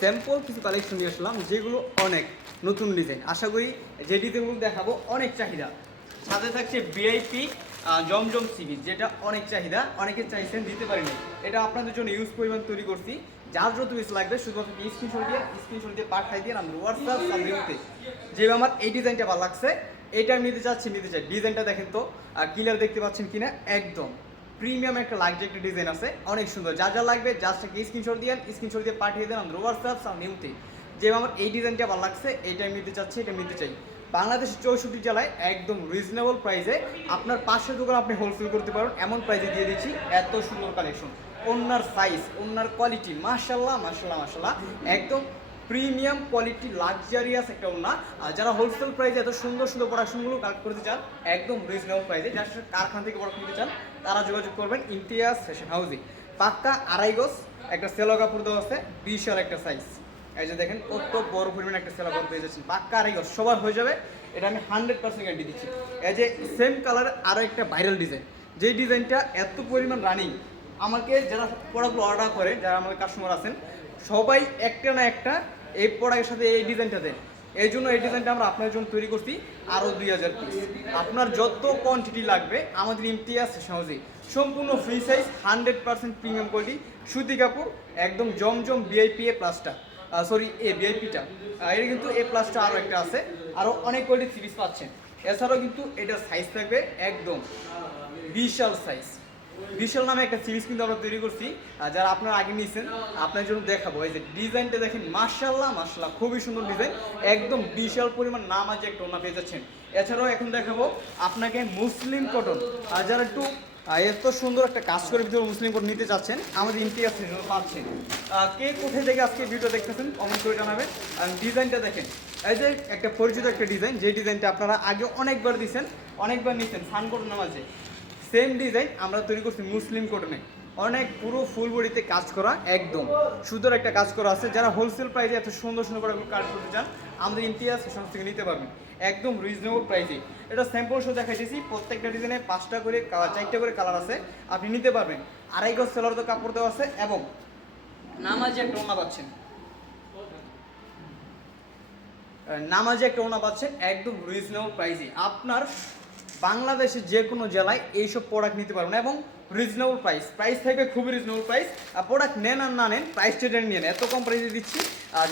Sample কিছু collection নিয়ে আসলাম, যেগুলো অনেক নতুন ডিজাইন আশা করি যে ডিজাইনগুলো দেখাবো অনেক চাহিদা। সাথে থাকছে ভিআইপি জমজম সিরিজ যেটা অনেক চাহিদা, অনেকে চাইছেন দিতে পারিনি। এটা আপনাদের জন্য ইউজ পরিমাণ তৈরি করছি। যার যত পিস লাগবে, শুধুমাত্র স্ক্রিনশট দিয়ে স্ক্রিনশট দিয়ে পাঠাই দিয়ে আমাদের হোয়াটসঅ্যাপ সামরিতে যে আমার এই ডিজাইনটা ভালো লাগছে এটা আমি নিতে চাচ্ছি, নিতে চাই। ডিজাইনটা দেখেন তো ক্লিয়ার দেখতে পাচ্ছেন কিনা? একদম। প্রিমিয়াম একটা লাগছে একটা ডিজাইন আছে, অনেক সুন্দর। যা যা লাগবে জাস্ট একটা স্ক্রিনশট দিয়ে স্ক্রিনশট দিয়ে পাঠিয়ে দেন আমাদের হোয়াটসঅ্যাপ সামরিতে যে আমার এই ডিজাইনটা ভালো লাগছে এইটা আমি নিতে চাচ্ছি এটা নিতে চাই। বাংলাদেশের চৌষট্টি জেলায় একদম রিজনেবল প্রাইসে আপনার পাঁচশো দোকান আপনি হোলসেল করতে পারেন এমন প্রাইসে দিয়ে দিচ্ছি, এত সুন্দর কালেকশন ওনার সাইজ ওনার কোয়ালিটি মাশাল্লাহ মাশাল্লাহ মাশাল্লাহ একদম প্রিমিয়াম কোয়ালিটি লাক্সারিয়াস একটা ওনা আর যারা হোলসেল প্রাইসে এত সুন্দর সুন্দর প্রোডাকশনগুলো কালেক্ট করতে চান, একদম রিজনেবল প্রাইসে যারা কারখানা থেকে প্রোডাক্ট নিতে চান, তারা যোগাযোগ করবেন ইমতিয়াজ ফ্যাশন হাউসে পাক্কা আড়াই গজ, একটা সেলো কাপড় দেওয়া আছে, বিশাল একটা সাইজ এই যে দেখেন, কত বড় পরিমাণ একটা সেলো কাপড় পেয়ে যাচ্ছেন। পাক্কা আড়াই গজ, সবার হয়ে যাবে। এটা আমি হান্ড্রেড পার্সেন্ট গ্যারান্টি দিচ্ছি। এই যে সেম কালার আরও একটা ভাইরাল ডিজাইন যেই ডিজাইনটা এত পরিমাণ রানিং আমাকে যারা প্রোডাক্টগুলো অর্ডার করে, যারা আমাদের কাস্টমার আছেন, সবাই একটা না একটা এই প্রোডাক্টের সাথে এই ডিজাইনটা দেন। এই জন্য এই ডিজাইনটা আমরা আপনার জন্য তৈরি করছি আরও দুই হাজার পিস আপনার যত কোয়ান্টিটি লাগবে, আমাদের ইমতিয়াজ সহজে। সম্পূর্ণ free size hundred percent premium quality সুতি কাপড়, একদম জমজম ভিআইপি এ প্লাসটা সরি এ ভিআইপিটা এটা কিন্তু এ প্লাসটা আরও একটা আছে। আরও অনেক কোয়ালিটি সিরিজ পাচ্ছেন। এছাড়াও কিন্তু এটার সাইজ থাকবে একদম বিশাল সাইজ বিশাল নামে একটা সিরিজ কিন্তু আমরা তৈরি করছি। যারা আপনারা আগে নিয়েছেন আপনার জন্য দেখাবো। এই যে ডিজাইনটা দেখেন মার্শাল্লাহ মার্শাল্লাহ খুবই সুন্দর ডিজাইন একদম বিশাল পরিমাণ নাম আছে একটা ওনা পেয়ে যাচ্ছেন। এছাড়াও এখন দেখাবো আপনাকে মুসলিম কটন আর যারা একটু এত সুন্দর একটা কাজ করে ভিতরে মুসলিম কোড নিতে চাচ্ছেন, আমাদের ইমতিয়াজ সেজন্য পাচ্ছেন। কে কোথায় থেকে আজকে ভিডিও দেখতেছেন কমেন্ট করে জানাবেন। আর ডিজাইনটা দেখেন, এই যে একটা পরিচিত একটা ডিজাইন যে ডিজাইনটা আপনারা আগে অনেকবার দিয়েছেন, অনেকবার নিয়েছেন সান কোটন নামাজে সেম ডিজাইন আমরা তৈরি করছি মুসলিম কটনে অনেক পুরো ফুল বডিতে কাজ করা একদম। সুন্দর একটা কাজ করা আছে। যারা হোলসেল প্রাইসে এত সুন্দর সুন্দর করে কাজ করতে চান, আমাদের ইমতিয়াজ সমস্ত থেকে নিতে পারবেন। একদম রিজনেবল প্রাইসে এটা স্যাম্পল শো দেখাইতেছি। প্রত্যেকটা ডিজাইনে পাঁচটা করে চারটা করে কালার আছে। আপনি নিতে পারবেন। আড়াই গজ সেলার তো কাপড় দেওয়া আছে এবং নামাজে একটা ওনা পাচ্ছেন। নামাজে একটা ওনা পাচ্ছেন। একদম রিজনেবল প্রাইসে আপনার বাংলাদেশের যে কোনো জেলায় এইসব প্রোডাক্ট নিতে পারবেন এবং রিজনেবল প্রাইস প্রাইস থাকবে খুবই রিজনেবল প্রাইস আর প্রোডাক্ট নেন আর না নেন প্রাইসটা টেনে নিয়ে নেন। এত কম প্রাইসে দিচ্ছি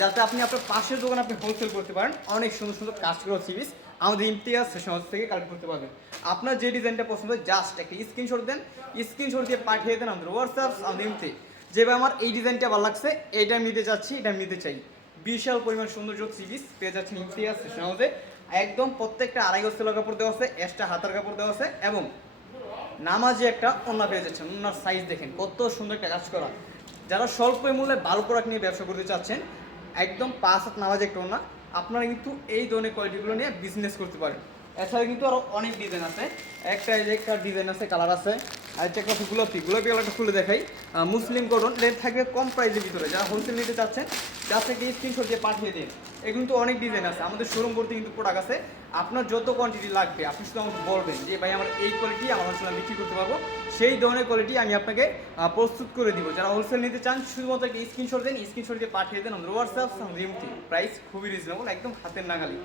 যাতে আপনি আপনার পাশের দোকানে আপনি হোলসেল করতে পারেন। অনেক সুন্দর সুন্দর কাজ করা সিরিজ আমাদের ইমতিয়াজ সেশন হাউস থেকে কালেক্ট করতে পারবেন। আপনার যে ডিজাইনটা পছন্দ জাস্ট একটা স্ক্রিনশট দেন। স্ক্রিনশট দিয়ে পাঠিয়ে দেন আমাদের হোয়াটসঅ্যাপ আমাদের ইমতে যেভাবে আমার এই ডিজাইনটা ভালো লাগছে আমি নিতে চাচ্ছি, এটা নিতে চাই। বিশাল পরিমাণ সৌন্দর্য সিরিজ পেয়ে যাচ্ছেন ইমতিয়াজ সেশন হাউসে একদম প্রত্যেকটা আড়াই গজ কাপড় দেওয়া আছে এক্সট্রা হাতার কাপড় দেওয়া আছে এবং নামাজে একটা ওন্না পেয়ে যাচ্ছেন। ওনার সাইজ দেখেন, কত সুন্দর একটা কাজ করা। যারা স্বল্প মূল্যে ভালো প্রোডাক্ট নিয়ে ব্যবসা করতে চাচ্ছেন, একদম পাঁচ হাত নামাজে একটা ওন্না আপনারা কিন্তু এই ধরনের কোয়ালিটিগুলো নিয়ে বিজনেস করতে পারেন। এছাড়া কিন্তু আরও অনেক ডিজাইন আছে। একটা একটা ডিজাইন আছে কালার আছে। আর একটা আছে গোলাপি গোলাপি কালারটা খুলে দেখাই। মুসলিম কটন রেট থাকবে কম প্রাইসের ভিতরে। যারা হোলসেল নিতে চাচ্ছেন জাস্ট একটা স্ক্রিনশট দিয়ে পাঠিয়ে দিন। এগুলো কিন্তু অনেক ডিজাইন আছে। আমাদের শোরুম করতে কিন্তু প্রোডাক্ট আছে। আপনার যত কোয়ান্টিটি লাগবে, আপনি শুধু আমাকে বলবেন যে, ভাই, আমার এই কোয়ালিটি আমার হোলসেল বিক্রি করতে পারব। সেই ধরনের কোয়ালিটি আমি আপনাকে প্রস্তুত করে দিব। যারা হোলসেল নিতে চান, শুধুমাত্র একটা স্ক্রিনশট দেন। স্ক্রিনশট দিয়ে পাঠিয়ে দেন আমাদের হোয়াটসঅ্যাপ প্রাইস খুবই রিজনেবল একদম হাতের নাগালি।